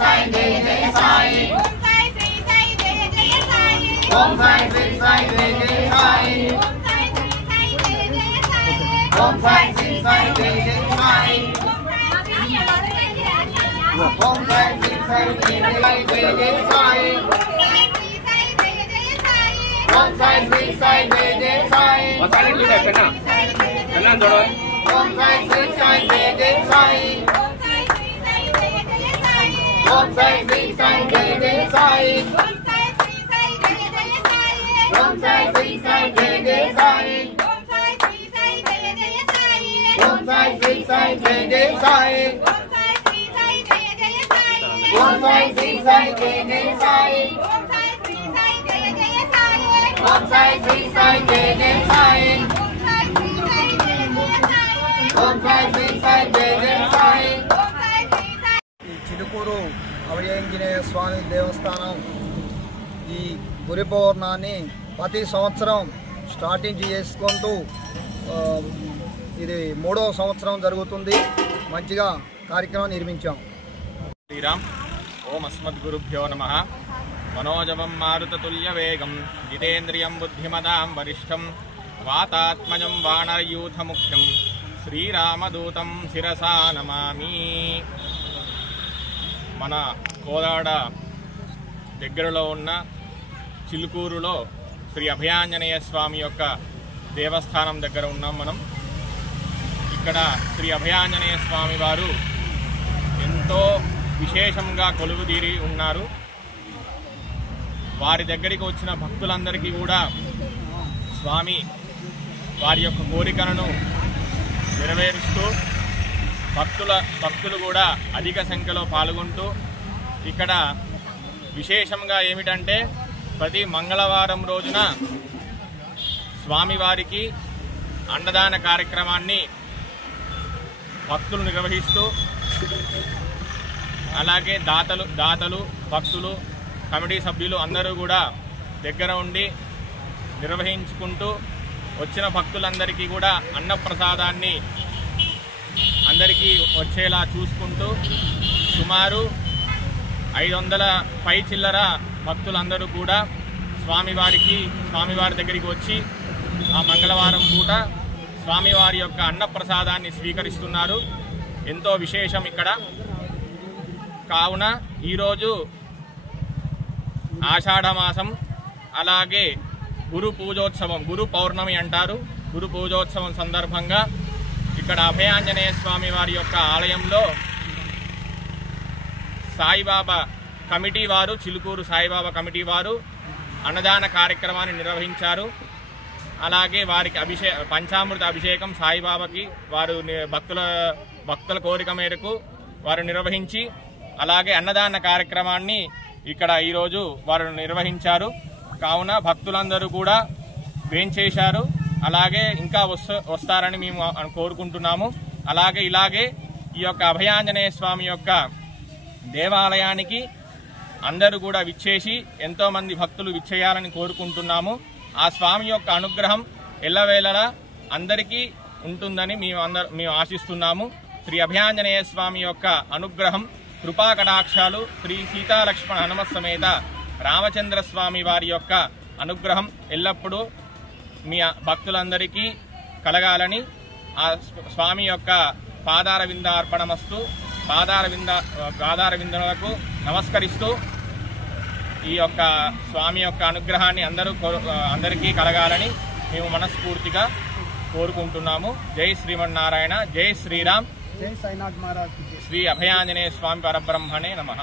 సాయి జయ జయ సాయి ఓం సాయి శ్రీ సాయి జయ జయ సాయి ఓం సాయి శ్రీ సాయి జయ జయ సాయి ఓం సాయి శ్రీ సాయి జయ జయ సాయి ఓం సాయి శ్రీ సాయి జయ జయ సాయి ఓం సాయి శ్రీ సాయి జయ జయ సాయి ఓం సాయి శ్రీ సాయి జయ జయ సాయి ఓం సాయి శ్రీ సాయి జయ జయ సాయి ఓం సాయి శ్రీ సాయి జయ జయ సాయి ఓం సాయి శ్రీ సాయి జయ జయ సాయి ఓం సాయి శ్రీ సాయి జయ జయ సాయి ఓం సాయి శ్రీ సాయి జయ జయ సాయి చిలుకూరు అభయాంజనేయ స్వామి దేవస్థానం ఈ గురి పౌర్ణాన్ని ప్రతి సంవత్సరం స్టార్టింగ్ చేసుకుంటూ ఇది 3వ సంవత్సరం జరుగుతుంది. మంచిగా కార్యక్రమం నిర్మించాం. శ్రీరామ్. ఓం అస్మద్గురుభ్యో నమః. మనోజవం మారుతతుల్య వేగం జితేంద్రియం బుద్ధిమతాం వరిష్టం వాతాత్మజం వానరయూథ ముఖ్యం శ్రీరామదూతం శిరసా నమామి. మన కోదాడ దగ్గరలో ఉన్న చిలుకూరులో శ్రీ అభయాంజనేయ స్వామి యొక్క దేవస్థానం దగ్గర ఉన్నాం మనం. ఇక్కడ శ్రీ అభయాంజనేయ స్వామి వారు ఎంతో విశేషంగా కొలువుదీరి ఉన్నారు. వారి దగ్గరికి వచ్చిన భక్తులందరికీ కూడా స్వామి వారి యొక్క కోరికలను నెరవేరుస్తూ భక్తులు కూడా అధిక సంఖ్యలో పాల్గొంటూ ఇక్కడ విశేషంగా ఏమిటంటే ప్రతి మంగళవారం రోజున స్వామివారికి అన్నదాన కార్యక్రమాన్ని భక్తులు నిర్వహిస్తూ అలాగే దాతలు భక్తులు కమిటీ సభ్యులు అందరూ కూడా దగ్గర ఉండి నిర్వహించుకుంటూ వచ్చిన భక్తులందరికీ కూడా అన్నప్రసాదాన్ని అందరికీ వచ్చేలా చూసుకుంటూ సుమారు 500 పై చిల్లర భక్తులందరూ కూడా స్వామివారి దగ్గరికి వచ్చి ఆ మంగళవారం పూట స్వామివారి యొక్క అన్నప్రసాదాన్ని స్వీకరిస్తున్నారు. ఎంతో విశేషం ఇక్కడ. కావున ఈరోజు ఆషాఢమాసం అలాగే గురు పూజోత్సవం, గురు పౌర్ణమి అంటారు. గురు పూజోత్సవం సందర్భంగా ఇక్కడ అభయాంజనేయ స్వామి వారి యొక్క ఆలయంలో సాయిబాబా కమిటీ వారు, చిలుకూరు సాయిబాబా కమిటీ వారు అన్నదాన కార్యక్రమాన్ని నిర్వహించారు. అలాగే వారికి పంచామృత అభిషేకం సాయిబాబాకి వారు భక్తుల కోరిక మేరకు వారు నిర్వహించి అలాగే అన్నదాన కార్యక్రమాన్ని ఇక్కడ ఈరోజు వారు నిర్వహించారు. కావున భక్తులందరూ కూడా వేంచేశారు. అలాగే ఇంకా వస్తారని మేము కోరుకుంటున్నాము. ఇలాగే ఈ యొక్క అభయాంజనేయ స్వామి యొక్క దేవాలయానికి అందరూ కూడా విచ్చేసి ఎంతోమంది భక్తులు విచ్చేయాలని కోరుకుంటున్నాము. ఆ స్వామి యొక్క అనుగ్రహం ఎల్లవేళలా అందరికీ ఉంటుందని మేము ఆశిస్తున్నాము. శ్రీ అభయాంజనేయ స్వామి యొక్క అనుగ్రహం, కృపా కటాక్షాలు, శ్రీ సీతాలక్ష్మణ హనుమ సమేత రామచంద్ర స్వామి వారి యొక్క అనుగ్రహం ఎల్లప్పుడూ మీ భక్తులందరికీ కలగాలని ఆ స్వామి యొక్క పాదార విందార్పణమస్తు. పాదార విందులకు నమస్కరిస్తూ ఈ యొక్క స్వామి యొక్క అనుగ్రహాన్ని అందరికీ కలగాలని మేము మనస్ఫూర్తిగా కోరుకుంటున్నాము. జై శ్రీమన్నారాయణ, జై శ్రీరామ్, జై సాయినాథ్ మహారాజ్, శ్రీ అభయాంజనేయ స్వామి పరబ్రహ్మణే నమః.